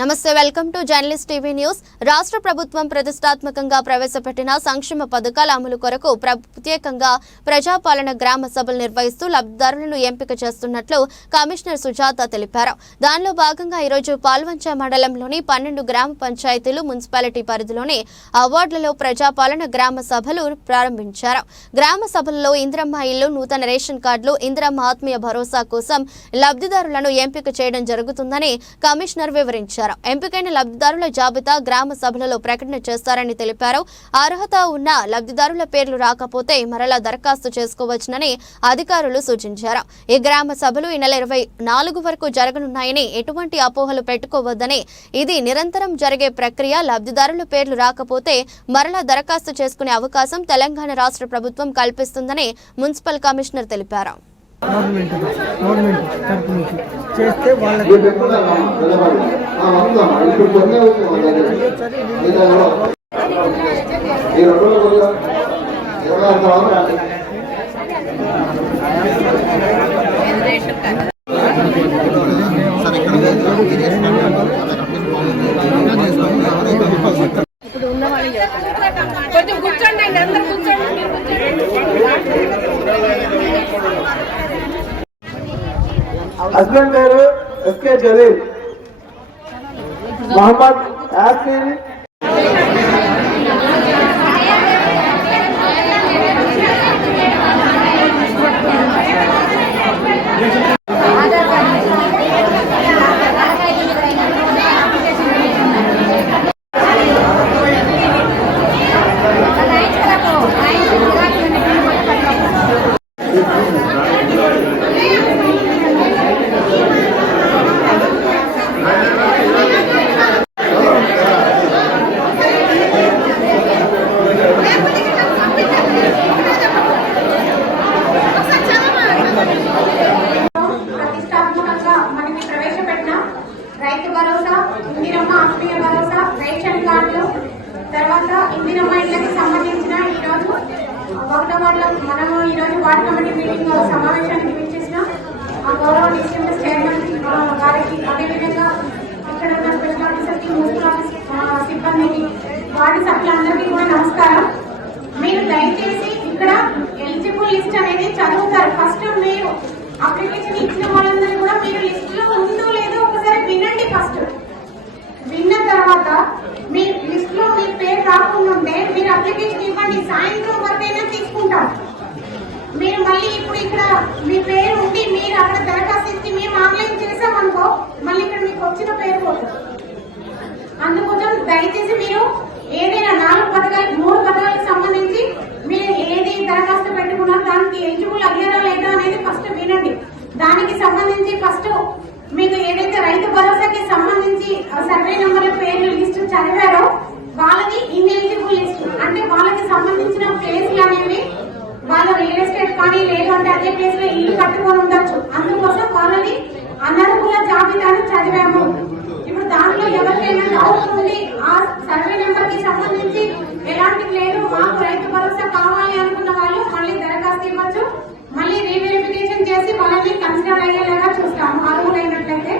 నమస్తే, welcome to journalist TV news. రాష్ట్ర ప్రభుత్వం ప్రతిష్టాత్మకంగా ప్రవేశపెట్టిన సంక్షేమ పథకాల అమలు కొరకు ప్రత్యేకంగా ప్రజాపాలన గ్రామ సభలు నిర్వహిస్తూ లబ్ధిదారులను ఎంపిక చేస్తున్నట్లు కమిషనర్ సుజాత తెలిపారు. దానిలో భాగంగా ఈరోజు పాల్వంచ మండలంలోని 12 గ్రామ పంచాయతీలు మున్సిపాలిటీ పరిధిలోని అవార్డులలో ప్రజాపాలన గ్రామ సభలు ప్రారంభించారు. గ్రామ సభలలో ఇందిరమ్మ ఇల్లు, నూతన రేషన్ కార్డులు, ఇందిరమ్మ ఆత్మీయ భరోసా కోసం లబ్ధిదారులను ఎంపిక చేయడం జరుగుతుందని కమిషనర్ వివరించారు. ఎంపికైన లబ్ధిదారుల జాబితా గ్రామ సభలలో ప్రకటన చేస్తారని తెలిపారు. అర్హత ఉన్న లబ్ధిదారుల పేర్లు రాకపోతే మరలా దరఖాస్తు చేసుకోవచ్చునని అధికారులు సూచించారు. ఈ గ్రామ సభలు ఈ నెల 24 వరకు జరగనున్నాయని, ఎటువంటి అపోహలు పెట్టుకోవద్దని, ఇది నిరంతరం జరిగే ప్రక్రియ. లబ్ధిదారుల పేర్లు రాకపోతే మరలా దరఖాస్తు చేసుకునే అవకాశం తెలంగాణ రాష్ట్ర ప్రభుత్వం కల్పిస్తుందని మున్సిపల్ కమిషనర్ తెలిపారు. చేస్తే వాళ్ళకి ఇప్పుడు ఉన్న వాళ్ళు కొంచెం కూర్చోండి అండి, అందరు కూర్చోండి. హస్బెండ్ పేరు ఎస్కే జలీల్, మొహమ్మద్ యాసిన్, రైతు భరోసా, ఇందిరమ్మ ఆత్మీయ భరోసా, రేషన్ కార్డులు, తర్వాత ఇందిరమ్మ ఇళ్లకి సంబంధించిన ఈరోజు మనము ఈరోజు వార్డు కమిటీ మీటింగ్ సమావేశానికి విచ్చేసిన గౌరవ డిస్ట్రిక్ట్ చైర్మన్ గారికి, అదేవిధంగా ఇక్కడ ఉన్న స్పెషల్ ఆఫీసర్కి, మున్సిపల్ ఆఫీస్ సిబ్బందికి, వార్డు సభ్యులందరికీ కూడా నమస్కారం. మీరు దయచేసి ఇక్కడ ఎలిజిబుల్ లిస్ట్ అనేది చదువుతారు. ఫస్ట్ మీరు అప్లికేషన్ ఇచ్చిన వాళ్ళందరూ కూడా మీరు లిస్ట్ లో ఉందో లేదో ఒకసారి వినండి. ఫస్ట్ విన్న తర్వాత మీ లిస్ట్ లో మీ పేరు రాకుండా ఉంటే మీరు అప్లికేషన్ ఇవ్వండి. సాయంత్రం వరకైనా తీసుకుంటాం. మీరు మళ్ళీ ఇప్పుడు ఇక్కడ మీ పేరు ఉండి మీరు అక్కడ దరఖాస్తు ఇచ్చి మేము ఆన్లైన్ చేసామనుకో మళ్ళీ ఇక్కడ మీకు వచ్చిన పేరు పోతుంది. అందుకోసం దయచేసి మీరు ఏదైనా 4 పథకాలు 3 పథకాలకు సంబంధించి మీరు ఏది దరఖాస్తు పెట్టుకున్నారో దానికి ఎలిజిబుల్ అయ్యారా లేదా అనేది ఫస్ట్ వినండి. దానికి సంబంధించి ఫస్ట్ మీకు ఏదైతే రైతు భరోసాకి సంబంధించి సర్వే నెంబర్ల పేర్లు లిస్టు చదివారో వాళ్ళది ఇన్ఎలిజిబుల్ లిస్ట్, అంటే వాళ్ళకి సంబంధించిన ప్లేస్లు అనేవి వాళ్ళ రియల్ ఎస్టేట్ కానీ లేదంటే అదే ప్లేస్ లో ఇల్లు కట్టుకొని ఉండొచ్చు. అందుకోసం వాళ్ళని అనర్హుల జాబితాను చదివాము. ఇప్పుడు దాంట్లో ఎవరికైనా డౌట్ ఉంది, ఆ సర్వే నెంబర్ కి సంబంధించి ఎలాంటి లేదు, మాకు రైతు భరోసా కావాలి అనుకున్న వాళ్ళు మళ్ళీ దరఖాస్తు ఇవ్వచ్చు. మళ్ళీ రీవెరిఫికేషన్ చేసి వాళ్ళని కన్సిడర్ అయ్యేలాగా చూస్తాము అర్హులైనట్లయితే.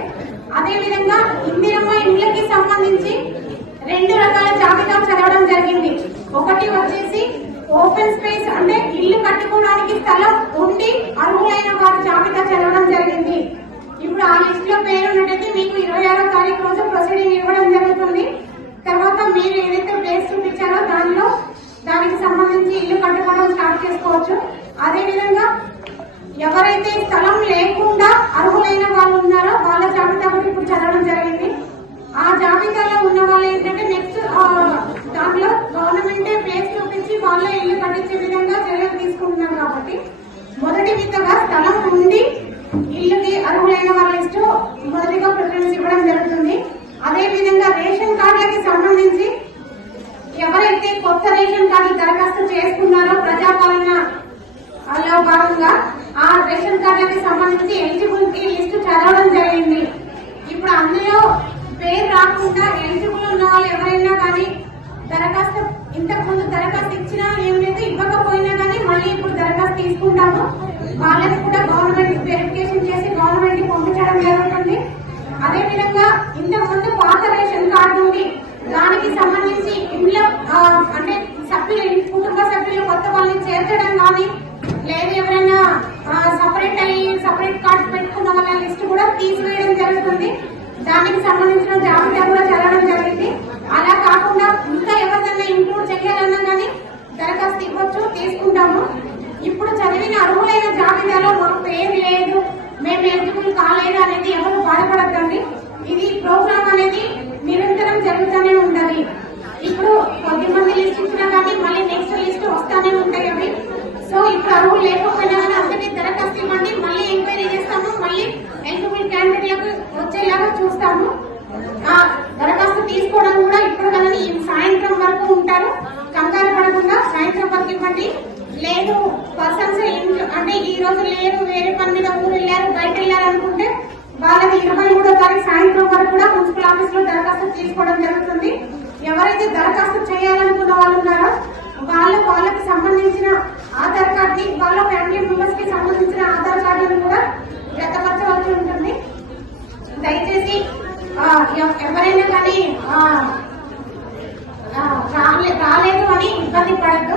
అదేవిధంగా ఇందిరమ్మ ఇండ్లకి సంబంధించి 2 రకాల జాబితా చదవడం జరిగింది. ఒకటి వచ్చేసి ఓపెన్ స్పేస్, అంటే ఇల్లు కట్టుకోవడానికి స్థలం ఉండి అర్హులైన వారి జాబితా చదవడం జరిగింది. ఇప్పుడు ఆ లిస్ట్ లో పేరు ఉన్నట్టయితే మీకు 26వ తారీఖు రోజు ప్రొసీడింగ్ ఇవ్వడం జరుగుతుంది. తర్వాత మీరు ఏదైతే ప్లేస్ చూపించారో దానికి సంబంధించి ఇల్లు కట్టుకోవడం స్టార్ట్ చేసుకోవచ్చు. అదేవిధంగా ఎవరైతే స్థలం లేకుండా అర్హులైన వాళ్ళు ఉన్నారో వాళ్ళ జాబితా కూడా ఇప్పుడు చదవడం జరిగింది. ఆ జాబితాలో ఉన్న వాళ్ళు ఏంటంటే నెక్స్ట్ దాంట్లో గవర్నమెంటే ప్లేస్ చూపించి వాళ్ళ ఇల్లు కట్టించే విధంగా చర్యలు తీసుకుంటున్నారు. కాబట్టి మొదటి విత్తగా స్థలం ఉండి ఇల్లుకి అర్హులైన వాళ్ళ లిస్టు మొదటిగా ప్రిఫరెన్స్ ఇవ్వడం జరుగుతుంది. అదేవిధంగా రేషన్ కార్డులకి సంబంధించి ఎవరైతే కొత్త రేషన్ కార్డులు దరఖాస్తు చేసుకున్నారో ప్రజాపాలనలో భాగంగా ఆ రేషన్ కార్డులకి సంబంధించి ఎలిజిబిలిటీ లిస్టు చదవడం జరిగింది. ఇప్పుడు అందులో పేరు రాకుండా ఎలిజిబుల్ ఉన్న వాళ్ళు ఎవరైనా కానీ దరఖాస్తు ఇంతకు ముందు దరఖాస్తు ఇచ్చినా ఏం లేదు, ఇవ్వకపోయినా కానీ మళ్ళీ ఇప్పుడు దరఖాస్తు తీసుకుంటాము. వాళ్ళని కూడా గవర్నమెంట్ వెరిఫికేషన్ చేసి గవర్నమెంట్ కి పంపించడం జరుగుతుంది. అదేవిధంగా ఇంతకు ముందు పాత సంబంధించిన జాబితా కూడా చదవడం జరిగింది. అలా కాకుండా ఇంకా ఎవరిదైనా ఇంక్లూడ్ చేయాలన్నా కానీ దరఖాస్తు ఇవ్వచ్చు, తీసుకుంటాము. ఇప్పుడు చదివిన అర్హులైన జాబితాలో మాకు పేరు లేదు, మేము ఎలిజిబుల్ కాలేదు అనేది ఎవరు బాధపడద్దండి. ఇది ప్రోగ్రామ్ అనేది నిరంతరం జరుగుతూనే ఉండాలి. ఇప్పుడు కొద్దిమంది లిస్ట్ ఇచ్చినా కానీ మళ్ళీ నెక్స్ట్ లిస్ట్ వస్తానే ఉంటాయి అవి. సో ఇప్పుడు అర్హులు లేకపోయినా కానీ అందరికీ దరఖాస్తు ఇవ్వండి, మళ్ళీ ఎంక్వైరీ చేస్తాము, మళ్ళీ ఎలిజిబుల్ క్యాండిడేట్లకు వచ్చేలాగా చూస్తాము. దరఖాస్తు తీసుకోవడం కూడా ఇప్పుడు కానీ సాయంత్రం వరకు ఉంటారు, కంగారు పడకుండా సాయంత్రం వరకు ఇవ్వండి. లేదు పర్సన్స్ అంటే ఈ రోజు లేరు, వేరే పని మీద ఊరు వెళ్ళారు, బయట వెళ్ళారు అనుకుంటే వాళ్ళకి 23వ తారీఖు సాయంత్రం వరకు కూడా మున్సిపల్ ఆఫీస్ లో దరఖాస్తు తీసుకోవడం జరుగుతుంది. ఎవరైతే దరఖాస్తు చేయాలనుకున్న వాళ్ళు ఉన్నారో వాళ్ళకి సంబంధించిన ఆధార్ కార్డ్ ని, వాళ్ళ ఫ్యామిలీ మెంబర్స్ కి సంబంధించిన ఆధార్ కార్డులను కూడా జతపరచవలసి ఉంటుంది. దయచేసి ఎవరైనా కానీ రాలేదు అని ఇబ్బంది పడద్దు.